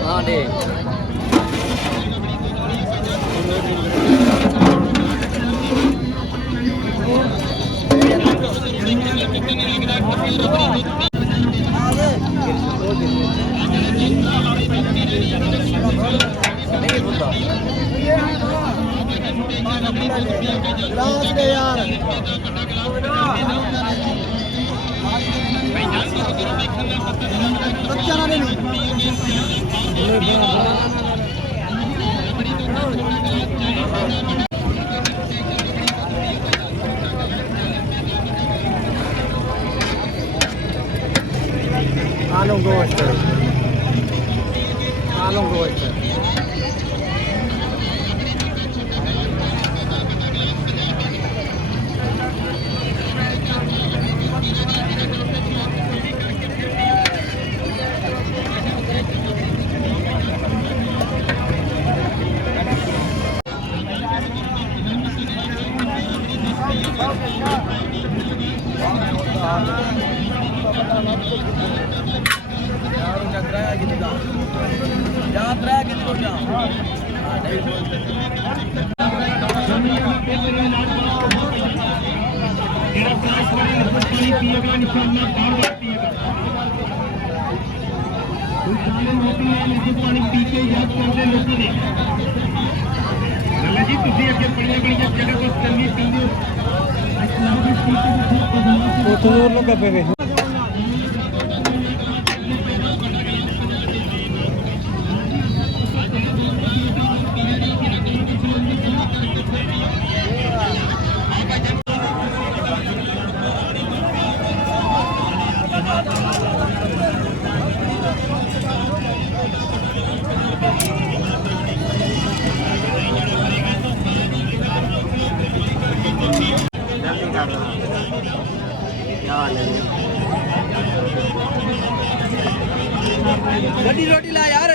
हाँ दे यार I don't go with her. I don't go with her. पानी P के याद करते लोगों ने जी तुम अगे बड़िया बड़िया जगह पर चलनी पींदे हो गड्डी रोटी ला यार